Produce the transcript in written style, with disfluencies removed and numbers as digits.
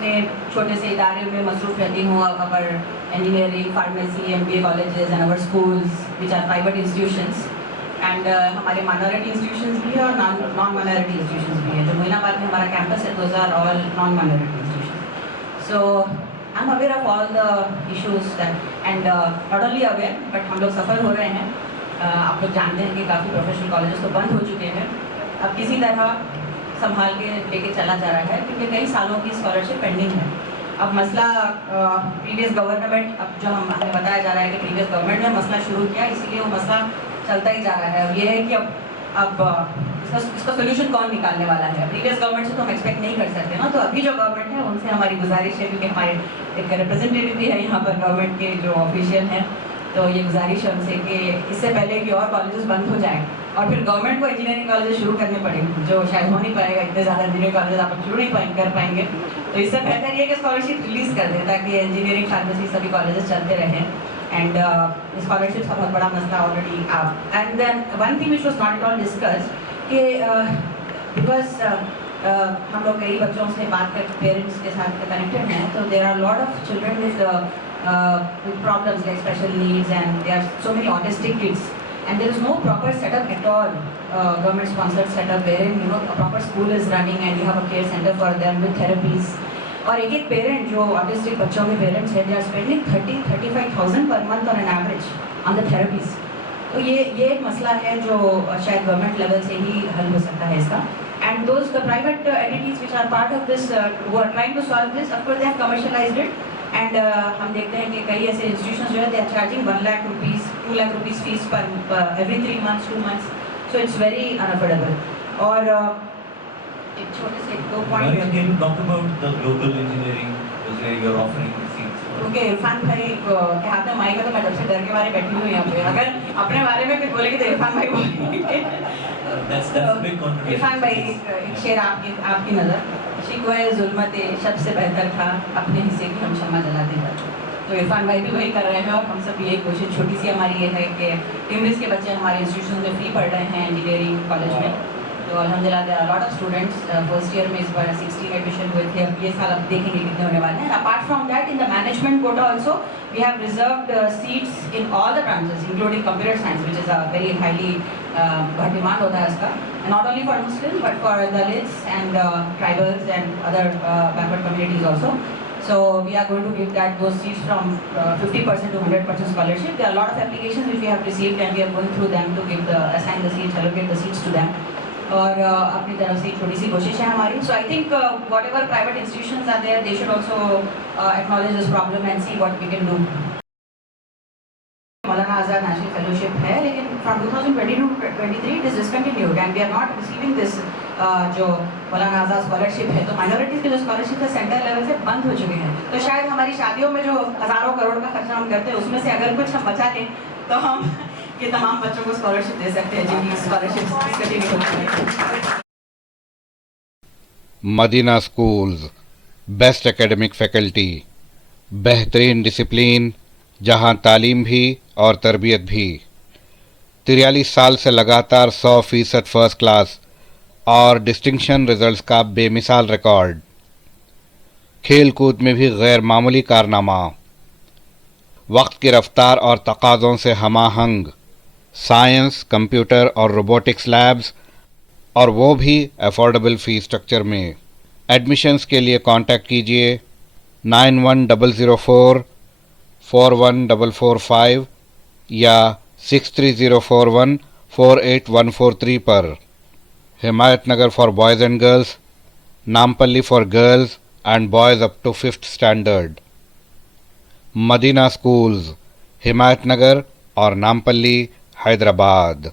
अपने छोटे से इदारे में मसरूफ रहती हूँ. Our engineering, pharmacy, MBA colleges and our schools which are private institutions and हमारे माइनॉरिटी इंस्टीट्यूशंस भी है और नॉन माइनॉरिटी इंस्टीट्यूशंस भी है. जो मोइनाबाद में हमारा कैंपस है, those are all non minority institution. So I am aware of all the issues and not only aware but हम लोग सफ़र हो रहे हैं. आप लोग जानते हैं कि काफ़ी प्रोफेशनल कॉलेजेस तो बंद हो चुके हैं. अब किसी तरह संभाल के लेके चला जा रहा है क्योंकि कई सालों की स्कॉलरशिप पेंडिंग है. अब मसला प्रीवियस गवर्नमेंट, अब जो हमें बताया जा रहा है कि प्रीवियस गवर्नमेंट ने मसला शुरू किया, इसीलिए वो मसला चलता ही जा रहा है. अब ये है कि अब इसका सोल्यूशन कौन निकालने वाला है. प्रीवियस गवर्नमेंट से तो हम एक्सपेक्ट नहीं कर सकते ना. तो अभी जो गवर्नमेंट है उनसे हमारी गुजारिश है, क्योंकि हमारे एक रिप्रेजेंटेटिव भी है यहाँ पर गवर्नमेंट के जो ऑफिशियल हैं, तो ये गुजारिश है उनसे कि इससे पहले कि और कॉलेजेस बंद हो जाएं और फिर गवर्नमेंट को इंजीनियरिंग कॉलेजेस शुरू करने पड़ेंगे, जो शायद हो नहीं पाएगा. इतने ज़्यादा इंजीनियरिंग कॉलेज आप शुरू नहीं कर पाएंगे. तो इससे बेहतर ये कि स्कॉलरशिप रिलीज़ कर दें ताकि इंजीनियरिंग, फार्मेसी सभी कॉलेजेस चलते रहें. एंड स्कॉलरशिप का बहुत बड़ा मसला already. And then one thing which was not at all discuss कि बिकॉज हम लोग कई बच्चों से बात कर पेरेंट्स के साथ कनेक्टेड हैं, तो there are lot of children with problems like special needs and there are so many autistic kids and there is no proper setup at all, government sponsored setup wherein a proper school is running and you have a care center for them with therapies. और एक पेरेंट जो ऑटिस्टिक बच्चों के पेरेंट्स हैं, they are spending 30-35,000 per month on an average on the therapies. तो ये एक मसला है जो शायद गवर्नमेंट लेवल से ही हल हो सकता है इसका. And those the private entities which are part of this वो are trying to solve this. Of course they have commercialised it and हम देखते हैं कि कई ऐसे इंस्टीट्यूशंस जो है they are charging 1 lakh rupees 2 lakh rupees fees per every 3 months 2 months. So it's very unaffordable. और एक छोटे से 2 point. Can you talk about the global engineering where you're offering seats? Okay, Irfan भाई के हाथ में माइक है तो मैं जब से डर के बारे बैठी हुई यहाँ पे. अगर अपने बारे में कुछ बोलेंगे तो इरफान भाई बोलेंगे. That's a big contribution. Irfan भाई, एक शेर आपकी नज़र. शिकवे ज़ुल्मते शब से बेहतर था, अपने हिस्से की हम शम्मा जलाते थे. तो इरफान भाई भी वही कर रहे हैं और हम सब ये कोशिश छोटी सी हमारी ये है कि टिमरिस के बच्चे हमारे इंस्टीट्यूशन में फ्री पढ़ रहे हैं इंजीनियरिंग कॉलेज में. तो अल्हम्दुलिल्लाह there are lot of students. First year में इस बार 16 एडमिशन हुए थे. अब ये साल अब देखेंगे कितने होने वाले हैं. Apart from that, in the management quota also we have reserved seats in all the branches including computer science which is a very highly बहुत डिमांड होता है उसका. Not only for Muslim but for Dalits and tribals and other backward communities also. So we are going to give those seats from 50% to 100% scholarship. There are a lot of applications which we have received and we are going through them to assign the seats, allocate the seats to them. और अपनी तरफ से छोटी सी कोशिश है हमारी. So I think whatever private institutions are there, they should also acknowledge this problem and see what we can do. Maulana Azad national fellowship है, लेकिन from 2022 to 23 it is discontinued and we are not receiving this जो मौलाना आज़ाद स्कॉलरशिप है. तो माइनॉरिटीज़ के जो स्कॉलरशिप है central level से बंद हो चुके हैं. तो शायद हमारी शादियों में जो हज़ारों करोड़ का खर्चा हम करते हैं उसमें से अगर कुछ हम बचा लें तो हम ये तमाम बच्चों को स्कॉलरशिप दे सकते हैं जिनकी स्कॉलरशिप डिसकंटिन्यू हो चुकी है. Madina schools, best academic faculty, बेहतरीन डिसिप्लिन, जहां तालीम भी और तरबियत भी. 43 साल से लगातार 100% फर्स्ट क्लास और डिस्टिंक्शन रिजल्ट्स का बेमिसाल रिकॉर्ड. खेल कूद में भी गैर मामूली कारनामा. वक्त की रफ्तार और तकाज़ों से हमाहंग साइंस, कंप्यूटर और रोबोटिक्स लैब्स, और वो भी अफोर्डेबल फ़ी स्ट्रक्चर में. एडमिशन्स के लिए कांटेक्ट कीजिए 9100441445 या 6304148143 पर. Himayat Nagar for boys and girls, Nampally for girls and boys up to 5th standard. Madina schools, Himayat Nagar और नामपल्ली, हैदराबाद.